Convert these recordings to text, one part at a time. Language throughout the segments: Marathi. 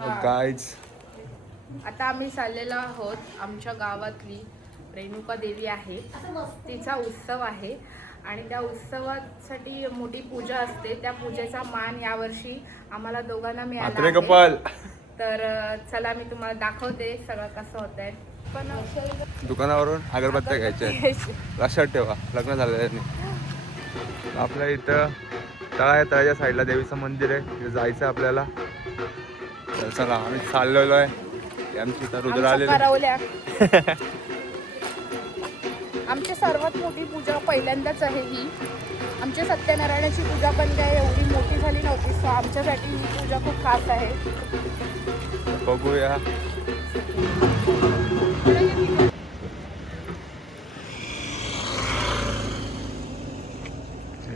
गाईज आता आम्ही चाललेलो आहोत आमच्या गावातली रेणुका देवी आहे, तिचा उत्सव आहे आणि त्या उत्सवासाठी मोठी पूजा असते. त्या पूजेचा मान यावर्षी आम्हाला दोघांना मिळाला आहे. कपाल तर चला मी तुम्हाला दाखवते सगळं कसं होत आहे. पण दुकानावरून अगरबत्त्या घ्यायच्या लक्षात ठेवा, लग्न झालेलं नाही. आपल्या इथं तळ्याच्या साईडला देवीचं मंदिर आहे, तिथे जायचं आपल्याला. तर चला आम्ही चाललेलो आहे. आमची इथं रुद्र आलेली. आमची सर्वात मोठी पूजा पहिल्यांदाच आहे ही. आमच्या सत्यनारायणाची पूजा पण काय एवढी मोठी झाली नव्हती, सो आमच्यासाठी ही पूजा खूप खास आहे. बघूया.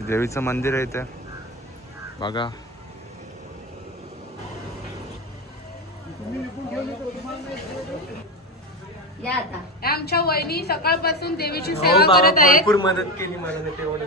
देवीचं मंदिर आहे इथे बघा. आमच्या वहिनी सकाळपासून देवीची सेवा करत आहेत. भरपूर मदत केली मला तेवढं.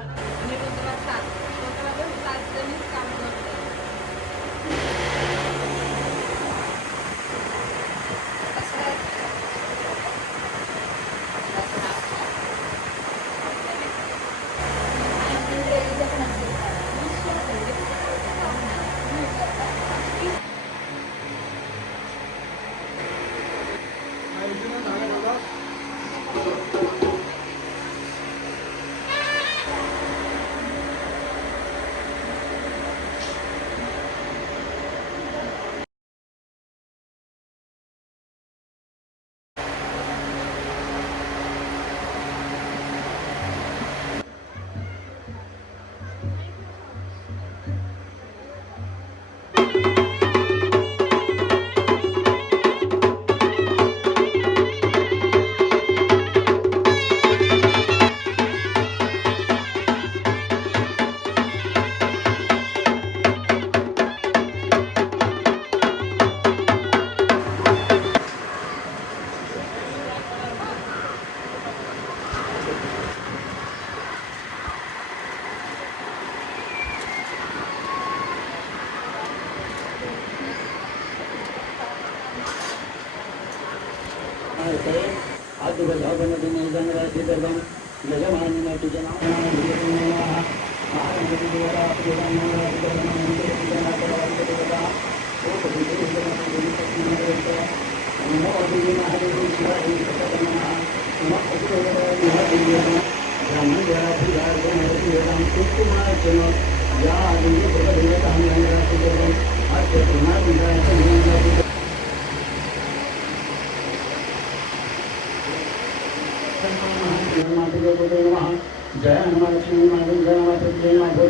जय हनुमान जय माता जय माता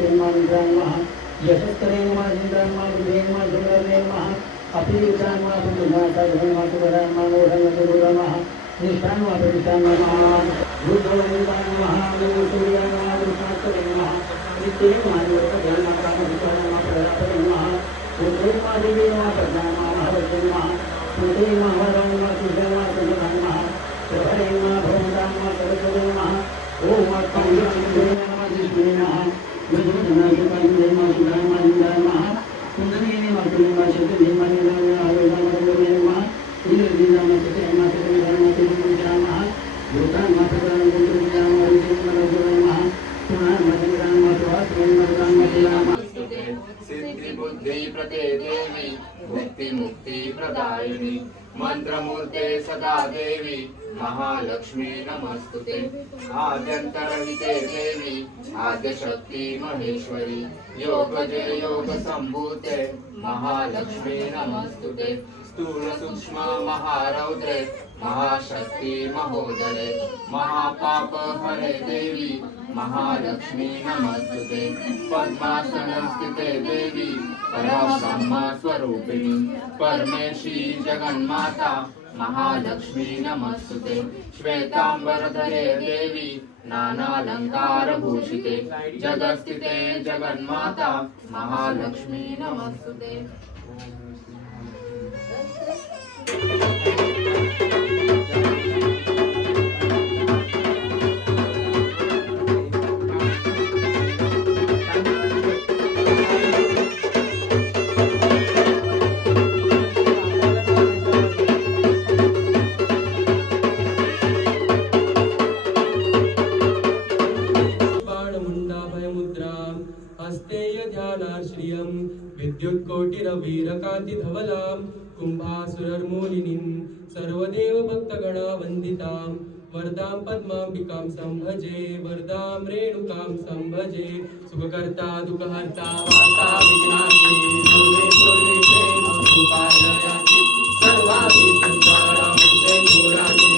यशस्करे जय माता अपीचान माता जय माता निष्ठान माता निष्ठान मंत्रमूर्ते सदा देवी महालक्ष्मी नमस्तुते. आद्यंतरहिते देवी आद्यशक्ती महेश्वरी योगजे योग संभूते महालक्ष्मी नमस्तुते. स्थूल सूक्ष्म महारौद्रे महाशक्ती महोदरे महापाप हरे देवी महालक्ष्मी नमस्तुते. पद्मासन स्थिते देवी परब्रह्म स्वरूपिणी परमेशी जगन्माता महालक्ष्मी नमस्तुते. श्वेतांबरधरे देवी नानालंकार भूषिते जगस्थिते जगन्माता महालक्ष्मी नमस्तुते. गगनाति धवलां कुम्भासुरर्मोलिनीं सर्वदेव भक्तगणा वन्दितां वरदां पद्माम्बिकां संभजे वरदां रेणुकां संभजे सुखकर्ता दुःखहर्ता वार्ता विघ्नार्ते सर्वे पूर्णे प्रेम सुपादयाति सर्वाभि संसारा मुझे घोराते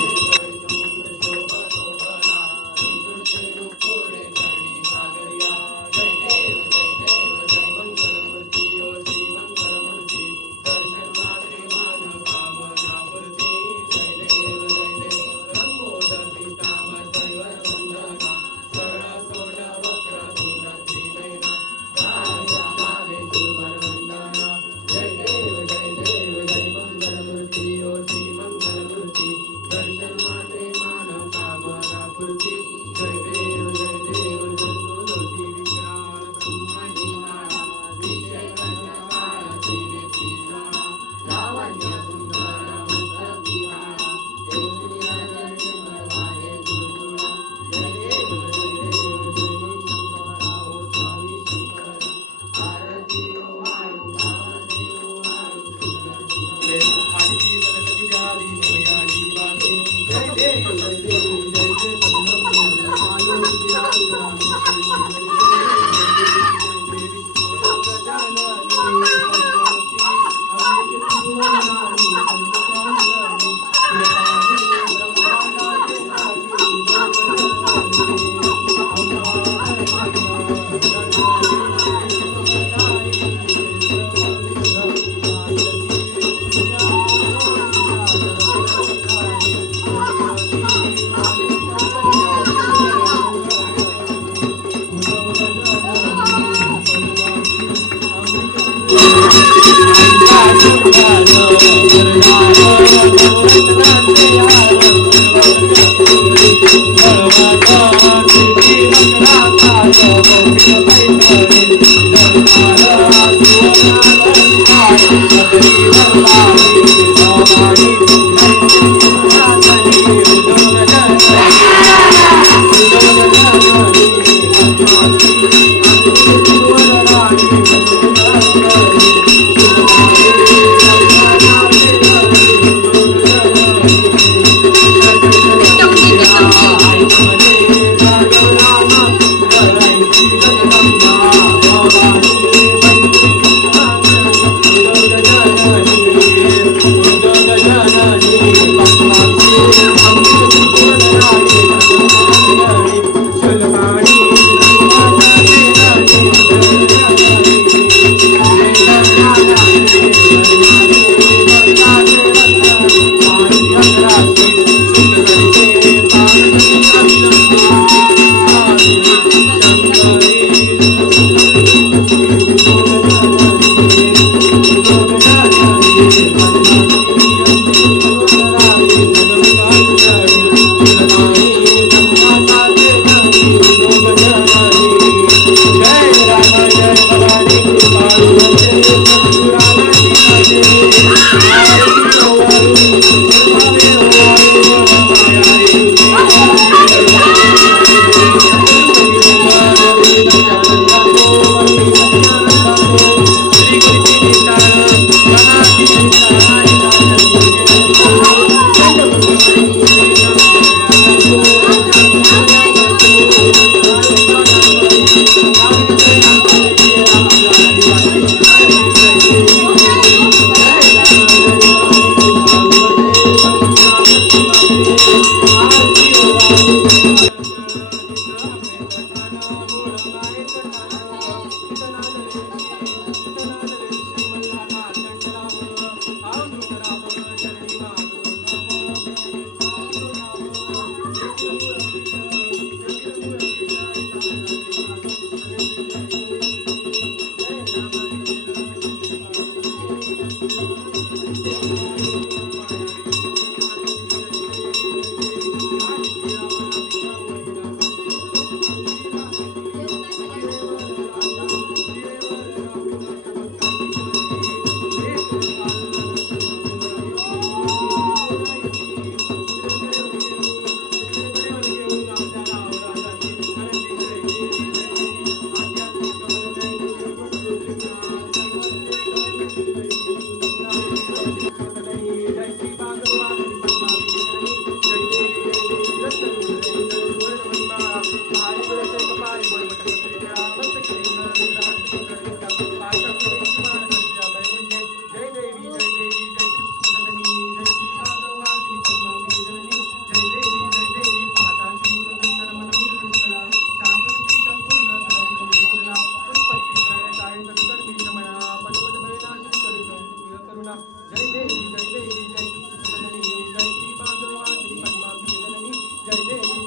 देवी जय देवी जय सुखसदनी जय श्री भागवती पद्मावती जननी जय देवी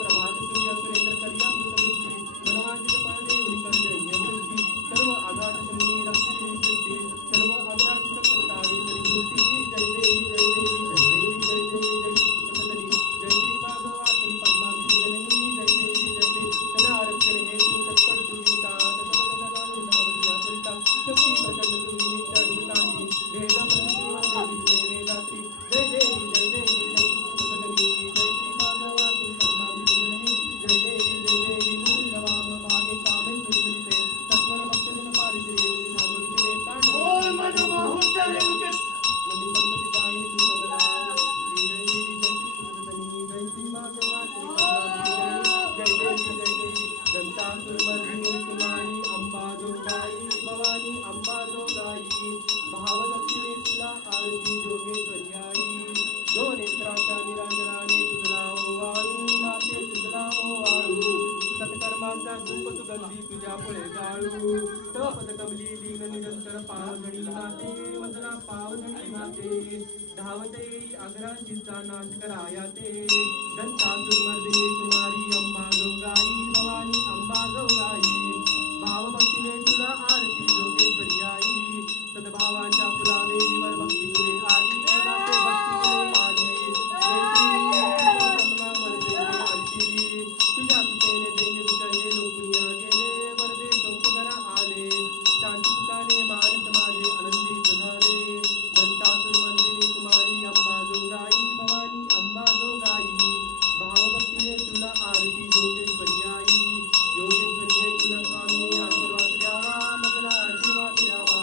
प्रभात सूर्य सुरेंद्र करिया मृतवृष्टी मनवांचित फळ देवरी कर जय दृष्टी सर्व आघात शमनी रक्षिणी सृष्टी सर्व आग्राजित करतावी परिवृत्ती जय देवी जय देवी जय देवी जय देवी जय सुखसदनी जय श्री भागवती पद्मावती जननी जय देवी सदा रक्षणे हेतु तत्पर सुगीता शक्ती प्रचंड तुम्ही नित्य दुर्गांती वेद देवी वेदात्री जय देवी जय देवी जय सुखसदनी जय श्री भागवती पद्मावती जननी जय देवी मुकुंदवाम भागे कामे सुरिते सत्वर भक्तजन पारिते भागवती तांडव ओम नमो हुज्जले मुनि पद्मति दायिनी सुकमला जय देवी जय सुखसदनी जय श्री भागवती पद्मावती जननी जय देवी दंतासुरमर्दिनी कुमारी अंबा जोगाई भवानी अंबा जोगाई भावदक्षिणे तुला आरती जोगेश्वरी आई जो नेत्राच्या निरांजनाने तुझला ओवाळू माते तुझला ओवाळू सत्कर्माचा धूप सुगंधी तुझ्या पुढे जाळू तपद कमली दीन निरंतर पावधणी माते वदना पावधणी माते धावते अग्रांचीचा नाश कराया ते दंतासुरमर्दिनी कुमारी अंबा जोगाई भवानी अंबा जोगाई भावभक्तीने तुला आरती जोगेश्वरी आई सद्भावाच्या फुलावेलीवर भक्ती फुले आली नाते भक्ती फुले आली आरतीली तुझ्या पितेने दैन्य दुःख लोकुनिया गेले वरदे संकधरा आले शांती सुखाने मानस माझे आनंदित झाले दंतासुरमर्दिनी कुमारी अंबा जोगाई भवानी अंबा जोगाई भावभक्तीने तुला आरती जोगेश्वरी आई योगेश्वरी जय कुलस्वामी आशीर्वाद द्यावा मगला आशीर्वाद द्यावा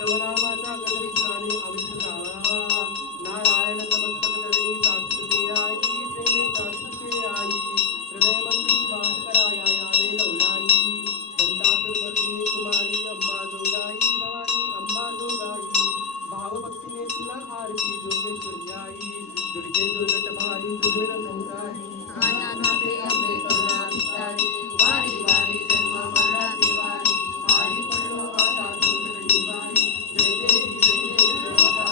तव नामाचा गजर सुखाने आवश्यक गावा नारायण नमस्तक धरणी प्राचुते आई प्रेमे प्राचुते आई हृदय मंदिरी वास कराया यावे लवलाई दंतासुरमर्दिनी कुमारी अंबा जोगाई भवानी अंबा जोगाई भावभक्तीने तुला आरती जोगेश्वरी आई दुर्गे दुर्गट भारी दुर्गण संसारी अनाथे अंबे करुणा विस्तारी वारी वारी जन्म मरणाची वारी आली पडलो आता संकट निवारी जय देवी देवता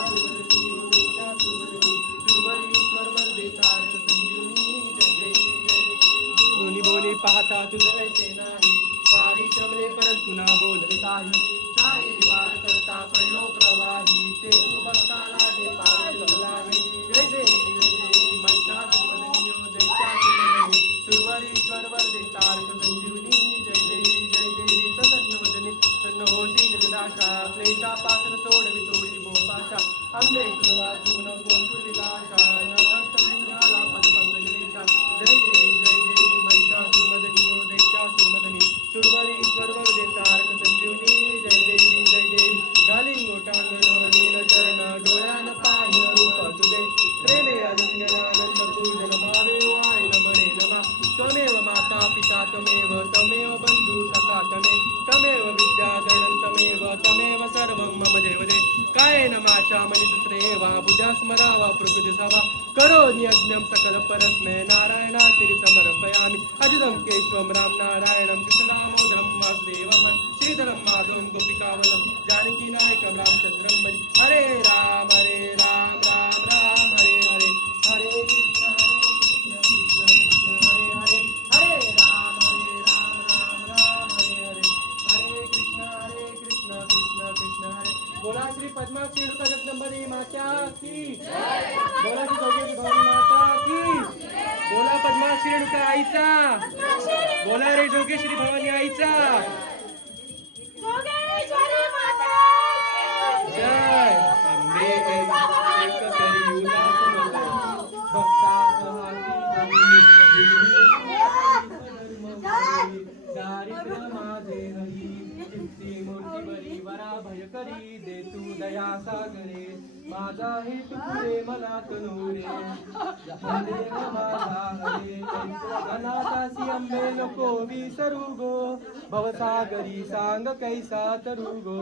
सुभद्री सुरवरीश्वर वरदे तारक संजीवनी जय देवी जय देवी दोन्ही बोनी पाहता तुझं ऐसे नाही सारी श्रमले परंतु ना बोलत काही सारी वाद करता पडलो प्रवाही ते तू भक्ताला ते पार लागलाही जय देवी महिषासुरमर्दिनी दैत्या सुरमर्दिनी सुरवरीश्वर वरदे तारक संजीवनी जय देवी प्रसन्न वदनी सन्न होसी निजदाशा क्लेशापासून सोडवी तोडी मोपाशा अंबे तुला जीवन कोण तुझी आशा नरहस्त लिंगाला पदपंकजलेशा जय देवी महिषासुरमर्दिनी दैत्यासुरमर्दिनी सुरवरीश्वर वरदे तारक संजीवनी जय देवी घालीन गोटांगण नील चरण डोळ्यान पाहिन रूप तुझे प्रेमे अनन्यनानंद पूजन भावे वायन म्हणे नमा त्वमेव माता पिता तमेव बंधू सखा तमेव विद्याधरण तमेव सर्वं मम देवदे कायेन वाचा मनसुश्रेवा बुद्ध्या स्मरावा प्रकृती सवा करोमि यज्ञं सकल परस्मै नारायणातिरि समर्पयामि अजितं केशवं राम नारायणं कृष्णदामोदरं वासुदेवं श्रीधरं माधवं गोपिकावलं जानकी नायकं रामचन्द्रं भजे हरे राम राम राम हरे हरे हरे कृष्ण कृष्ण कृष्ण हरे हरे हरे राम राम राम हरे हरे हरे कृष्ण कृष्ण कृष्ण हरे बोला श्री पद्मा श्रेणुका जगदंबा माता की बोला श्री जोगेश्वरी भवानी माता की बोला पद्मा श्रेणुका आईचा बोला रे जोगेश्वरी भवानी आईचा जय अंबे एक करी उदास भक्ता दारिद्र्य माझे रही चित्ती मूर्ती बरी वरा भय करी दे तू दया सागरे माझा हे तुकडे मला तनुरे देव माझा हरे अनाथासी अंबे नको विसरू गो भवसागरी सांग कैसा तरू गो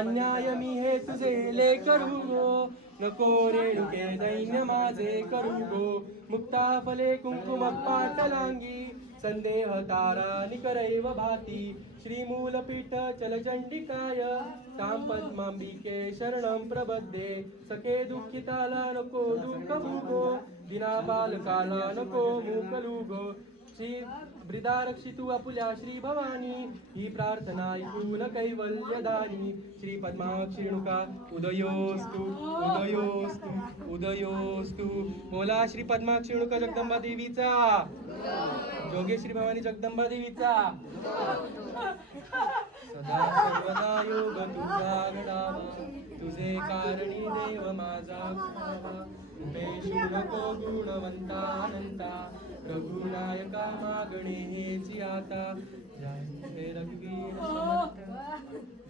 अन्याय मी हे तुझे ले करू गो नको रेणुके दैन्य माझे करू गो मुक्ता फले कुंकुम पाटलांगी संदेह तारा निकरैव भाती श्रीमूलपीठ चलचंडिकाय तां पद्मांबिके शरणं प्रबद्धे सखे दुःखिताला नको दुःख भूगो दिना बालकाला नको मूकलुगो श्री ब्रिदारक्षितु अपुल्या श्री भवानी ही प्रार्थना ऐकून कैवल्यदानी श्री पद्माक्षी रेणुका उदयोस्तु उदयोस्तु उदयोस्तु बोला श्री पद्माक्षी रेणुका जगदंबा देवीचा जोगे श्री भवानी जगदंबा देवीचा सदा सर्वदा योग तुझा घडावा तुझे कारणी देव माझा उमेशु नको गुणवंता अनंता रघुनायका मागणे हेची आता जय हे रघुवीर समर्थ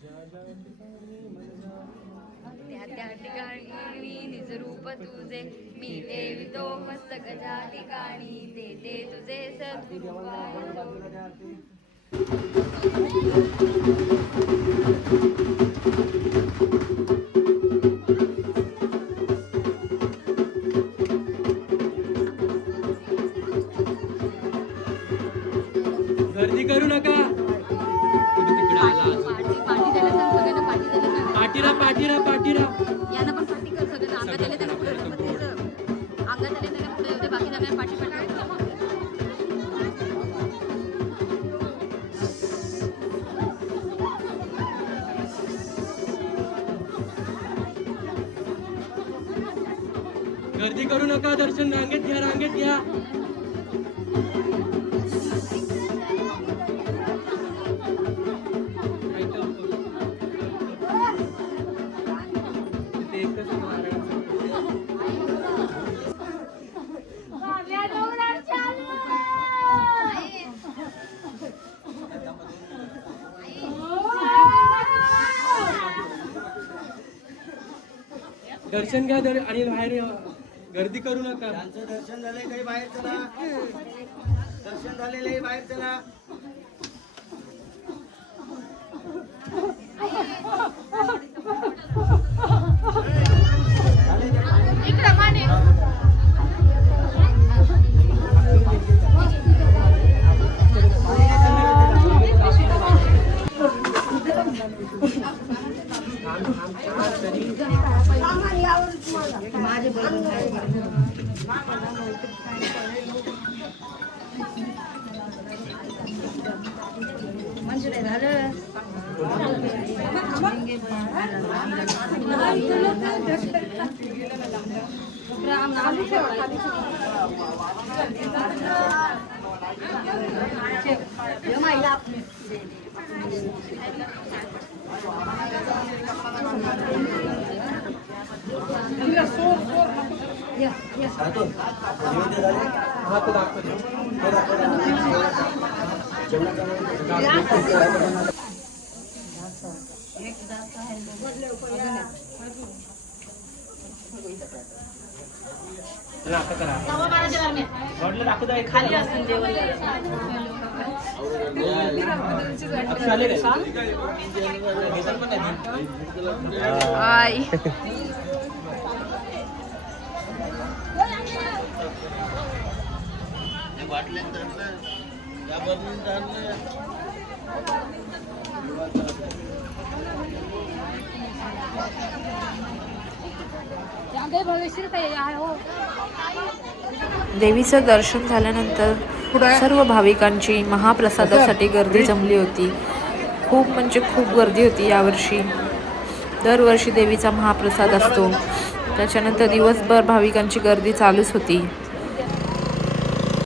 जय जय ठिकाणी मनजा त्या ठिकाणी निजरूप तुझे मी देवितो मस्तक ज्या ठिकाणी ते तुझे सद्गुरू गर्दी करू नका पाठीरा पाठीरा पाठीरा यांना पण पाठी कर सगळं अंगात आले त्याला पुढे अंगात आले त्याला पुढे येऊ दे बाकी सगळ्या पाठी गर्दी करू नका दर्शन रांगेत घ्या रांगेत घ्या दर्शन घ्या आणि बाहेर गर्दी करू नका दर्शन झालंय काही बाहेर चला दर्शन झालेलं आहे बाहेर चला खाली असून जेवण आई देवीचं दर्शन झाल्यानंतर सर्व भाविकांची महाप्रसादासाठी गर्दी जमली होती. खूप म्हणजे खूप गर्दी होती यावर्षी. दरवर्षी देवीचा महाप्रसाद असतो, त्याच्यानंतर दिवसभर भाविकांची गर्दी चालूच होती.